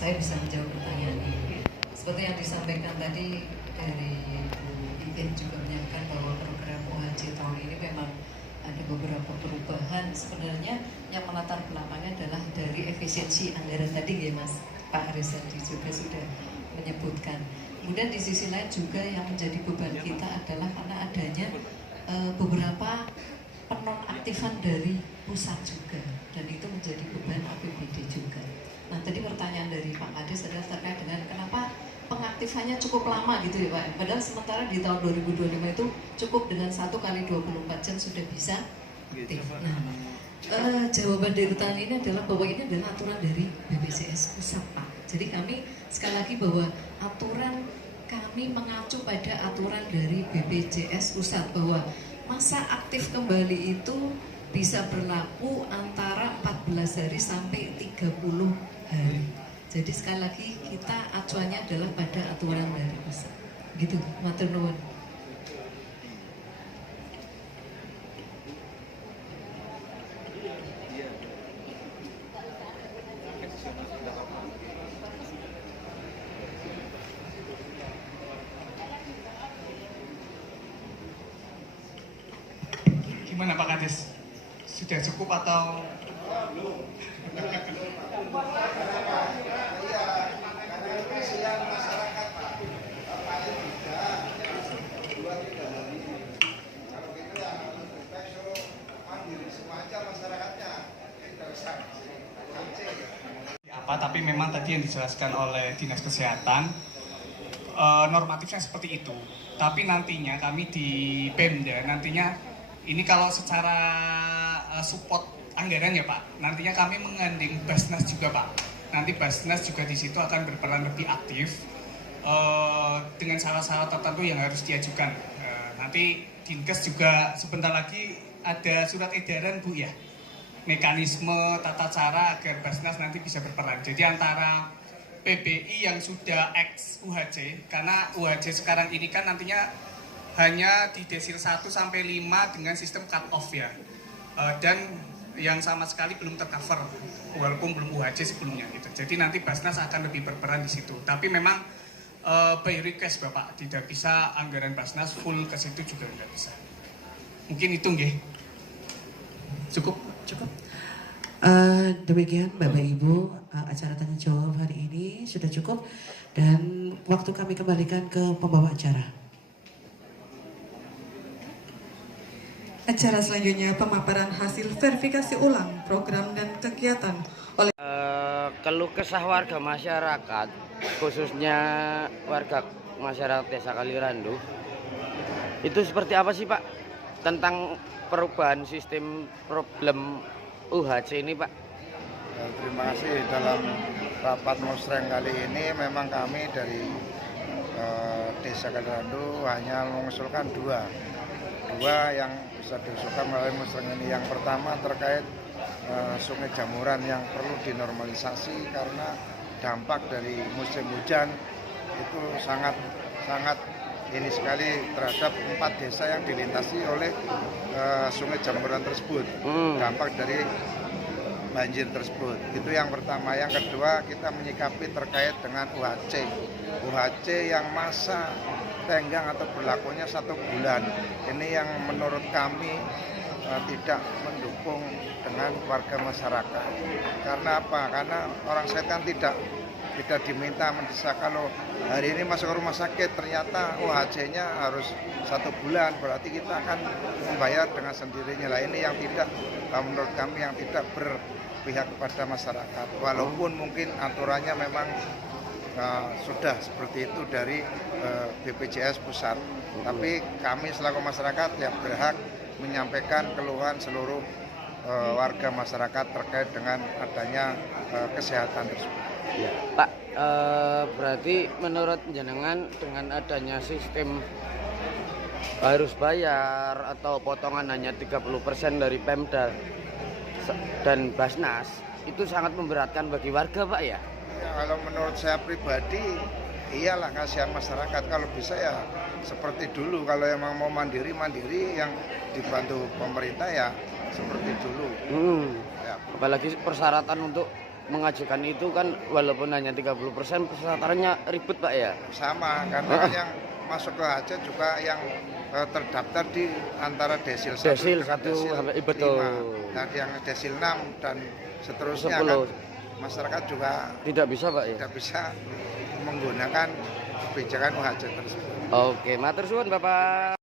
saya bisa menjawab pertanyaan ini. Seperti yang disampaikan tadi dari Bu Iin juga menyampaikan bahwa program UHC tahun ini memang ada beberapa perubahan. Sebenarnya yang melatar belakangnya adalah dari efisiensi anggaran tadi ya Mas Pak Aris tadi juga sudah menyebutkan. Kemudian di sisi lain juga yang menjadi beban kita adalah karena adanya beberapa penonaktifan dari pusat juga, dan itu menjadi beban APBD juga. Nah tadi pertanyaan dari Pak Kades adalah terkait dengan kenapa pengaktifannya cukup lama gitu ya Pak. Padahal sementara di tahun 2025 itu cukup dengan 1 kali 24 jam sudah bisa aktif. Nah jawaban dari tahun ini adalah bahwa ini adalah aturan dari BPJS pusat Pak. Jadi kami sekali lagi bahwa aturan kami mengacu pada aturan dari BPJS pusat bahwa masa aktif kembali itu bisa berlaku antara 14 hari sampai 30 hari. Jadi sekali lagi kita acuannya adalah pada aturan dari pusat. Gitu, matur nuwun. Gimana Pak Kades? Sudah cukup atau? Apa, tapi memang tadi yang dijelaskan oleh Dinas Kesehatan normatifnya seperti itu. Tapi nantinya kami di Pemda nantinya ini kalau secara support anggaran ya Pak, nantinya kami menggandeng Basnas juga Pak. Nanti Basnas juga di situ akan berperan lebih aktif dengan syarat-syarat tertentu yang harus diajukan. Nanti Dinkes juga sebentar lagi ada surat edaran Bu ya, mekanisme tata cara agar Basnas nanti bisa berperan. Jadi antara PBI yang sudah ex UHC, karena UHC sekarang ini kan nantinya hanya di desil 1 sampai 5 dengan sistem cut off ya, dan yang sama sekali belum tercover walaupun belum UHC sebelumnya gitu. Jadi nanti Basnas akan lebih berperan di situ. Tapi memang by request Bapak, tidak bisa anggaran Basnas full ke situ juga tidak bisa. Mungkin itu nggih. Cukup. Demikian Bapak Ibu, acara tanya jawab hari ini sudah cukup dan waktu kami kembalikan ke pembawa acara. Acara selanjutnya pemaparan hasil verifikasi ulang program dan kegiatan oleh keluh kesah warga masyarakat, khususnya warga masyarakat Desa Kalirandu. Itu seperti apa sih Pak tentang perubahan sistem problem UHC ini Pak? Terima kasih. Dalam rapat musreng kali ini memang kami dari Desa Kalirandu hanya mengusulkan dua yang bisa diusulkan melalui musreng ini. Yang pertama terkait Sungai Jamuran yang perlu dinormalisasi karena dampak dari musim hujan itu sangat ini sekali terhadap 4 desa yang dilintasi oleh Sungai Jamuran tersebut. Dampak dari banjir tersebut. Itu yang pertama. Yang kedua, kita menyikapi terkait dengan UHC yang masa tenggang atau berlakunya 1 bulan. Ini yang menurut kami tidak mendukung dengan warga masyarakat. Karena apa? Karena orang sehat kan tidak diminta mendesak. Kalau hari ini masuk ke rumah sakit ternyata UHC-nya harus 1 bulan, berarti kita akan membayar dengan sendirinya. Lah ini yang tidak, menurut kami yang tidak berpihak kepada masyarakat. Walaupun mungkin aturannya memang sudah seperti itu dari BPJS pusat, tapi kami selaku masyarakat yang berhak menyampaikan keluhan seluruh warga masyarakat terkait dengan adanya kesehatan tersebut. Ya. Pak, berarti menurut jenengan dengan adanya sistem harus bayar atau potongan hanya 30% dari Pemda dan Basnas itu sangat memberatkan bagi warga Pak ya? Ya, kalau menurut saya pribadi iyalah, kasihan masyarakat. Kalau bisa ya seperti dulu, kalau emang mau mandiri yang dibantu pemerintah ya seperti dulu. Ya. Apalagi persyaratan untuk mengajukan itu kan walaupun hanya 30% persyaratannya ribet Pak ya. Sama, karena kan yang masuk ke hajat juga yang terdaftar di antara desil 1 Desil dengan 1 desil sampai 5. betul. Dan yang desil 6 dan seterusnya 10. kan masyarakat juga Tidak bisa Pak ya. tidak bisa menggunakan kebijakan hajat tersebut. Oke, matur suwun Bapak.